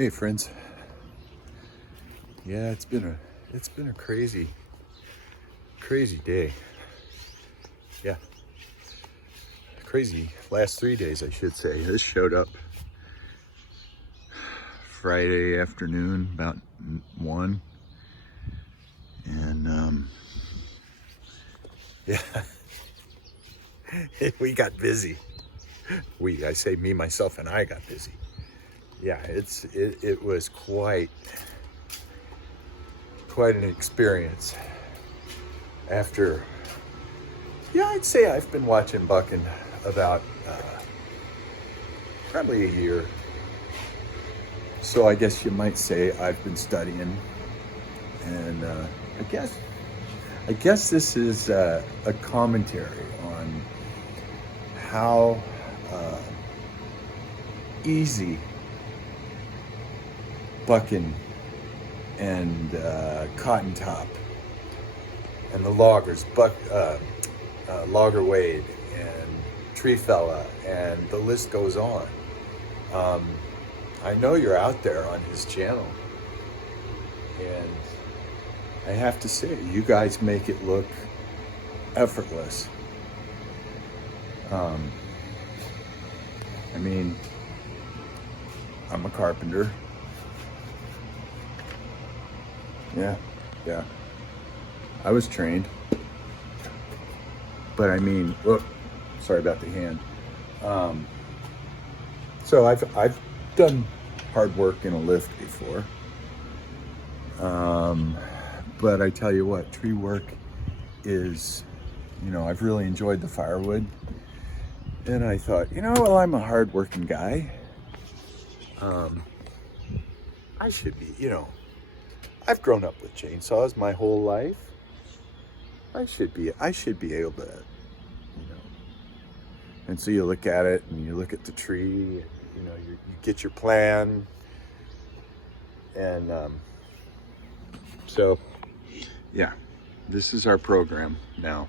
Hey friends. Yeah, it's been a crazy day. Yeah. Crazy last 3 days, I should say. This showed up Friday afternoon about 1. And yeah. We got busy. I say me, myself, and I got busy. Yeah, it was quite an experience. After, yeah, I'd say I've been watching bucking about probably a year. So I guess you might say I've been studying, and I guess this is a commentary on how easy bucking and cotton top and the loggers, Logger Wade and Tree Fella, and the list goes on. I know you're out there on his channel, and I have to say, you guys make it look effortless. I mean, I'm a carpenter. Yeah. I was trained. But I mean, look, sorry about the hand. So I've done hard work in a lift before. But I tell you what, tree work is, I've really enjoyed the firewood. And I thought, well, I'm a hard-working guy. I should be, I've grown up with chainsaws my whole life. I should be able to, And so you look at it, and you look at the tree, and, you get your plan. And so, yeah, this is our program now.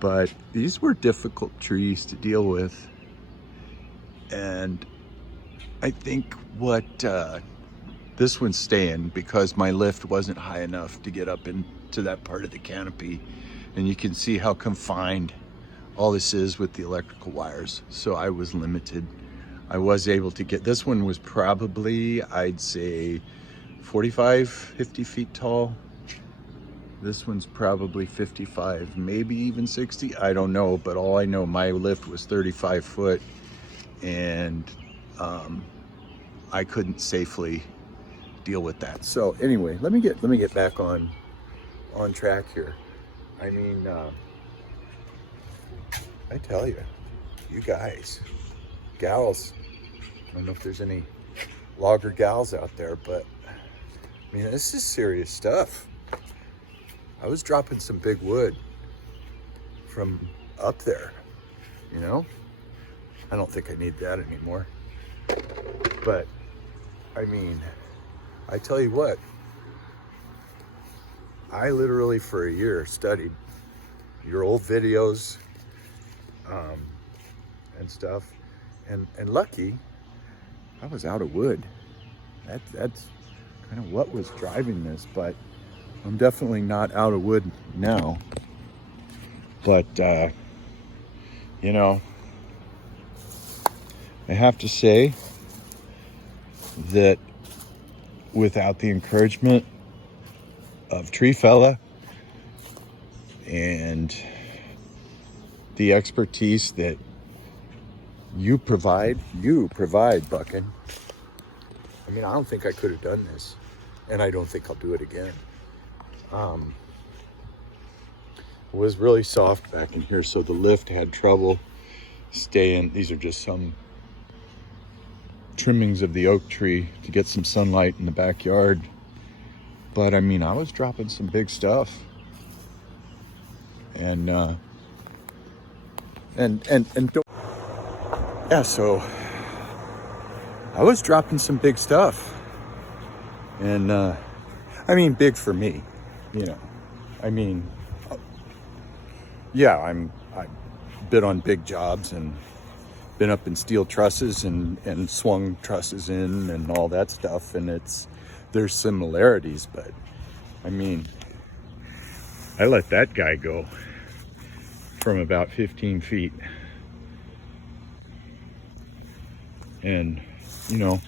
But these were difficult trees to deal with. And I think what this one's staying because my lift wasn't high enough to get up into that part of the canopy. And you can see how confined all this is with the electrical wires. So I was limited. I was able to get, this one was probably, I'd say 45, 50 feet tall. This one's probably 55, maybe even 60. I don't know, but all I know, my lift was 35 foot, and I couldn't safely deal with that. So anyway, let me get back on track here. I mean, I tell you, you guys, gals, I don't know if there's any logger gals out there, but I mean, this is serious stuff. I was dropping some big wood from up there, I don't think I need that anymore. But, I mean, I tell you what, I literally for a year studied your old videos and stuff, and lucky I was out of wood. That's kind of what was driving this, but I'm definitely not out of wood now. But I have to say that without the encouragement of Tree Fella and the expertise that you provide bucking, I mean, I don't think I could have done this, and I don't think I'll do it again. It was really soft back in here, so the lift had trouble staying. These are just some trimmings of the oak tree to get some sunlight in the backyard. But I mean, I was dropping some big stuff, and don't, yeah. So I was dropping some big stuff, and I mean, big for me, I mean, yeah, I bid on big jobs, and been up in steel trusses and swung trusses in and all that stuff, and there's similarities, but I mean, I let that guy go from about 15 feet. And, you know,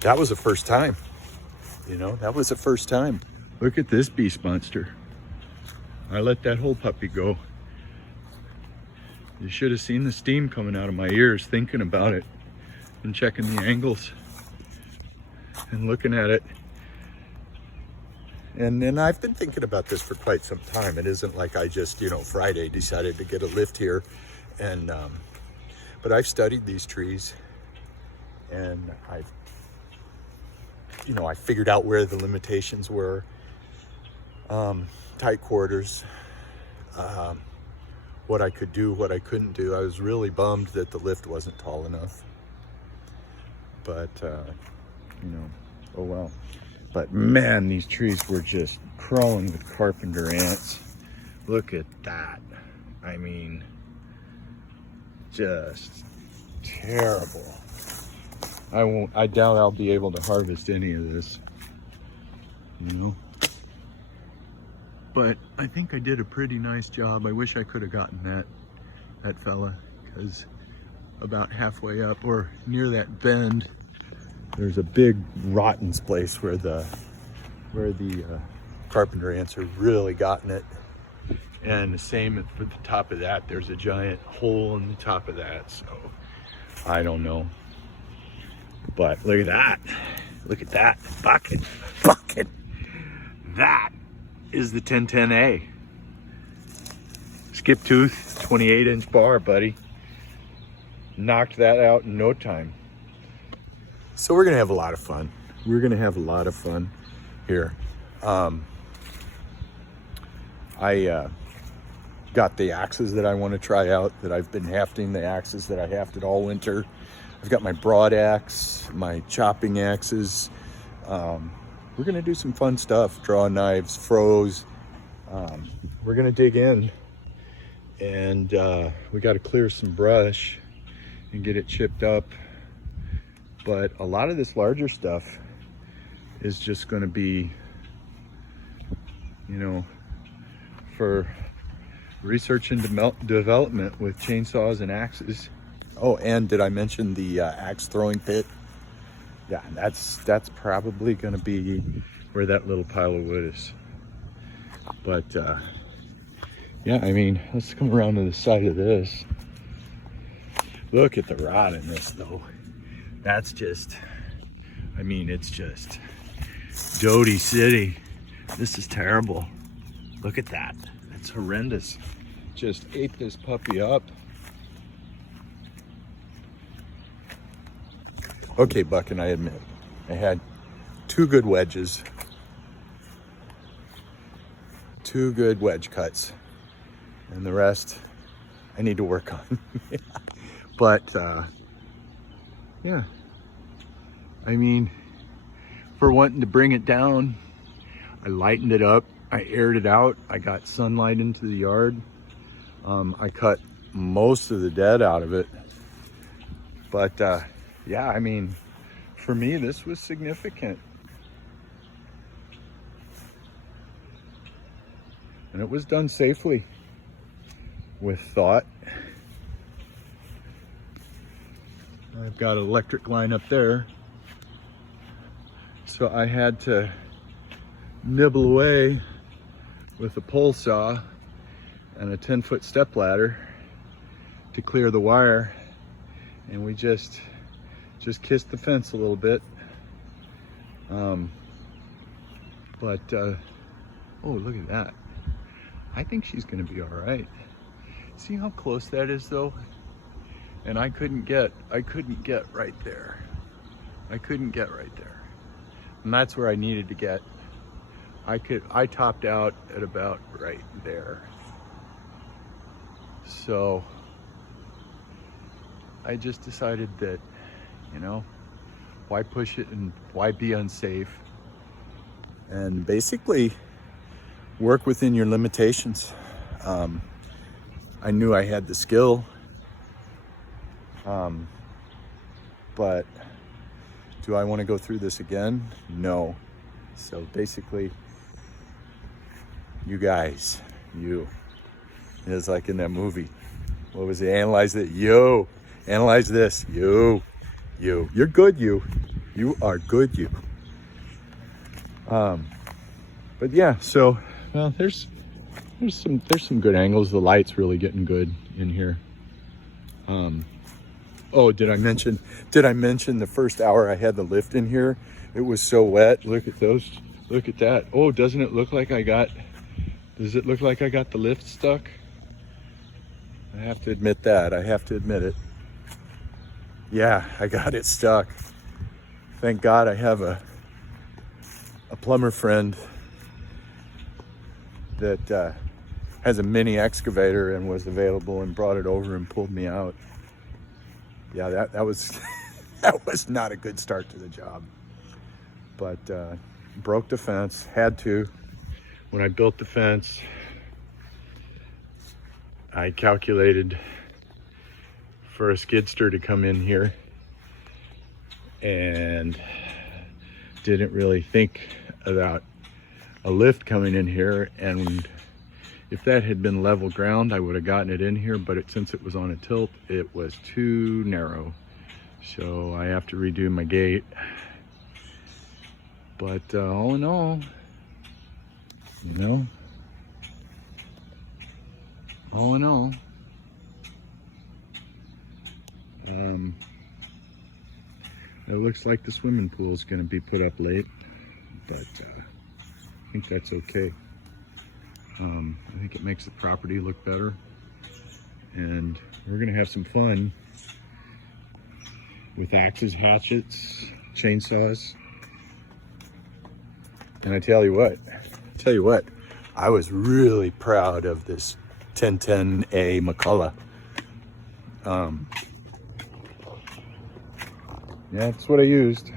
that was the first time. That was the first time. Look at this beast monster. I let that whole puppy go. You should have seen the steam coming out of my ears thinking about it and checking the angles and looking at it. And I've been thinking about this for quite some time. It isn't like I just, Friday decided to get a lift here. And, but I've studied these trees, and I figured out where the limitations were. Tight quarters, what I could do, what I couldn't do. I was really bummed that the lift wasn't tall enough. But, oh well. But man, these trees were just crawling with carpenter ants. Look at that. I mean, just terrible. I doubt I'll be able to harvest any of this, But I think I did a pretty nice job. I wish I could have gotten that fella, because about halfway up or near that bend, there's a big rotten place where the carpenter ants are really gotten it. And the same for the top of that. There's a giant hole in the top of that. So I don't know. But look at that. Look at that. Bucket. That is the 1010A. Skip tooth, 28-inch bar, buddy. Knocked that out in no time. So we're gonna have a lot of fun. We're gonna have a lot of fun here. I got the axes that I want to try out, that I've been hafting, the axes that I hafted all winter. I've got my broad axe, my chopping axes. We're gonna do some fun stuff, draw knives, froze. We're gonna dig in, and we got to clear some brush and get it chipped up. But a lot of this larger stuff is just going to be, for research and development with chainsaws and axes. Oh, and did I mention the axe throwing pit? Yeah, that's probably going to be where that little pile of wood is. But yeah, I mean, let's come around to the side of this. Look at the rot in this, though. That's just, I mean, it's just Doty City. This is terrible. Look at that. That's horrendous. Just ate this puppy up. Okay, Buck, and I admit, I had 2 good wedges. 2 good wedge cuts. And the rest, I need to work on. But, yeah. I mean, for wanting to bring it down, I lightened it up. I aired it out. I got sunlight into the yard. I cut most of the dead out of it. But, yeah, I mean, for me, this was significant. And it was done safely, with thought. I've got an electric line up there, so I had to nibble away with a pole saw and a 10-foot step ladder to clear the wire, and we just kissed the fence a little bit. But oh, look at that. I think she's gonna be all right. See how close that is, though? And I couldn't get right there. I couldn't get right there. And that's where I needed to get. I topped out at about right there. So I just decided that, why push it and why be unsafe? And basically work within your limitations. I knew I had the skill. But do I want to go through this again? No. So basically, you guys, it's like in that movie. What was it? Analyze it. Analyze this. You're good. You are good. But yeah, so well, there's some good angles. The light's really getting good in here. Oh, did I mention the first hour I had the lift in here? It was so wet. Look at those. Look at that. Oh, does it look like I got the lift stuck? I have to admit that. I have to admit it. Yeah, I got it stuck. Thank God I have a plumber friend that has a mini excavator and was available and brought it over and pulled me out. Yeah, that was that was not a good start to the job. But broke the fence, had to. When I built the fence, I calculated for a skidster to come in here and didn't really think about a lift coming in here, and if that had been level ground I would have gotten it in here, but since it was on a tilt it was too narrow, so I have to redo my gate. But all in all, it looks like the swimming pool is going to be put up late, but I think that's okay. I think it makes the property look better, and we're going to have some fun with axes, hatchets, chainsaws. And I tell you what, I was really proud of this 1010A McCulloch. Yeah, that's what I used.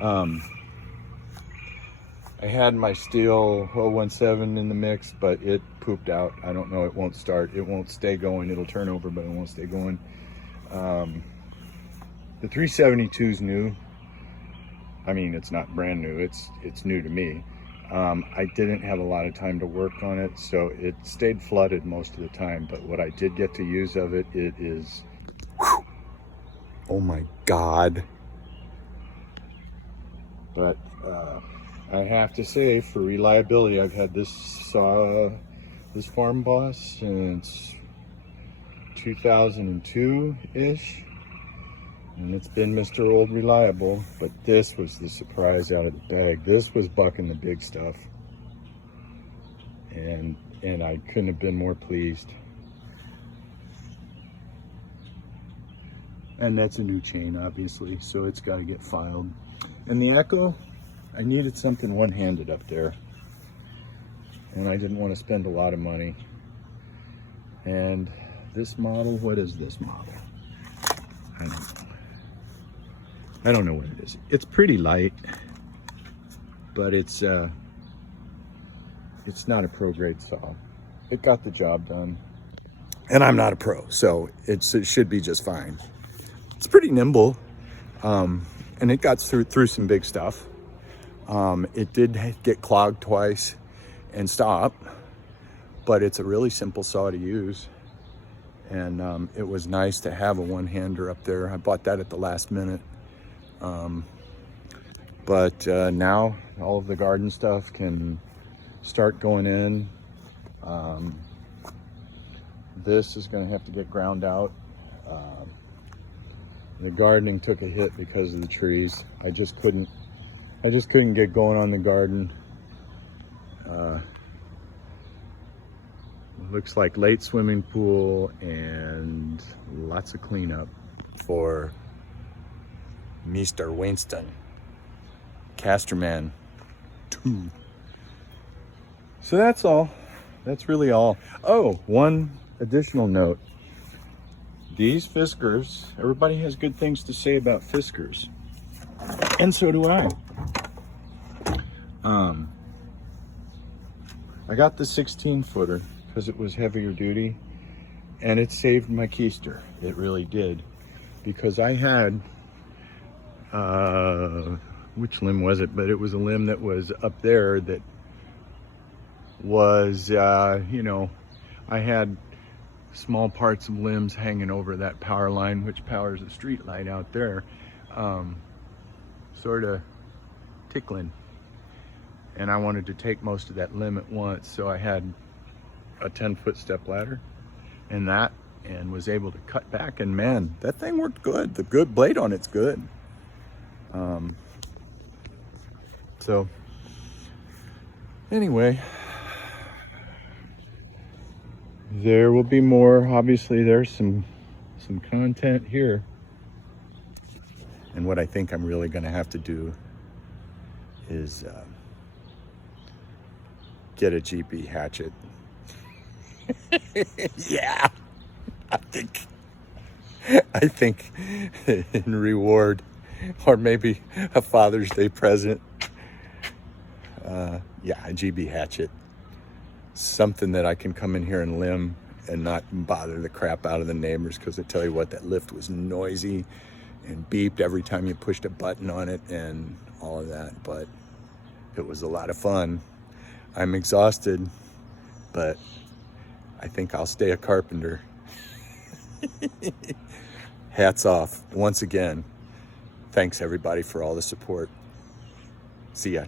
I had my steel 017 in the mix, but it pooped out. I don't know, it won't start. It won't stay going. It'll turn over, but it won't stay going. The 372's new. I mean, it's not brand new. It's new to me. I didn't have a lot of time to work on it, so it stayed flooded most of the time. But what I did get to use of it, it is, whew, oh my God. But I have to say, for reliability, I've had this Farm Boss since 2002-ish. And it's been Mr. Old Reliable, but this was the surprise out of the bag. This was bucking the big stuff. And I couldn't have been more pleased. And that's a new chain, obviously, so it's got to get filed. And the Echo, I needed something one-handed up there. And I didn't want to spend a lot of money. And this model, what is this model? I don't know what it is. It's pretty light, but it's not a pro grade saw. It got the job done, and I'm not a pro, so it should be just fine. It's pretty nimble, and it got through some big stuff. It did get clogged twice and stop, but it's a really simple saw to use, and it was nice to have a one-hander up there. I bought that at the last minute. But now all of the garden stuff can start going in. This is going to have to get ground out. The gardening took a hit because of the trees. I just couldn't get going on the garden. Looks like late swimming pool and lots of cleanup for Mr. Winston, Casterman 2. So that's all. That's really all. Oh, one additional note. These Fiskars, everybody has good things to say about Fiskars. And so do I. I got the 16-footer because it was heavier duty. And it saved my keister. It really did. Because I had, which limb was it? But it was a limb that was up there that was, you know, I had small parts of limbs hanging over that power line, which powers the street light out there, sort of tickling. And I wanted to take most of that limb at once, so I had a 10-foot step ladder and that, and was able to cut back, and man, that thing worked good. The good blade on it's good. So anyway, there will be more. Obviously there's some content here, and what I think I'm really going to have to do is get a GB hatchet. Yeah, I think in reward, or maybe a Father's Day present, yeah, a GB hatchet, something that I can come in here and limb and not bother the crap out of the neighbors, because I tell you what, that lift was noisy and beeped every time you pushed a button on it and all of that, but it was a lot of fun. I'm exhausted, but I think I'll stay a carpenter. Hats off once again. Thanks everybody for all the support. See ya.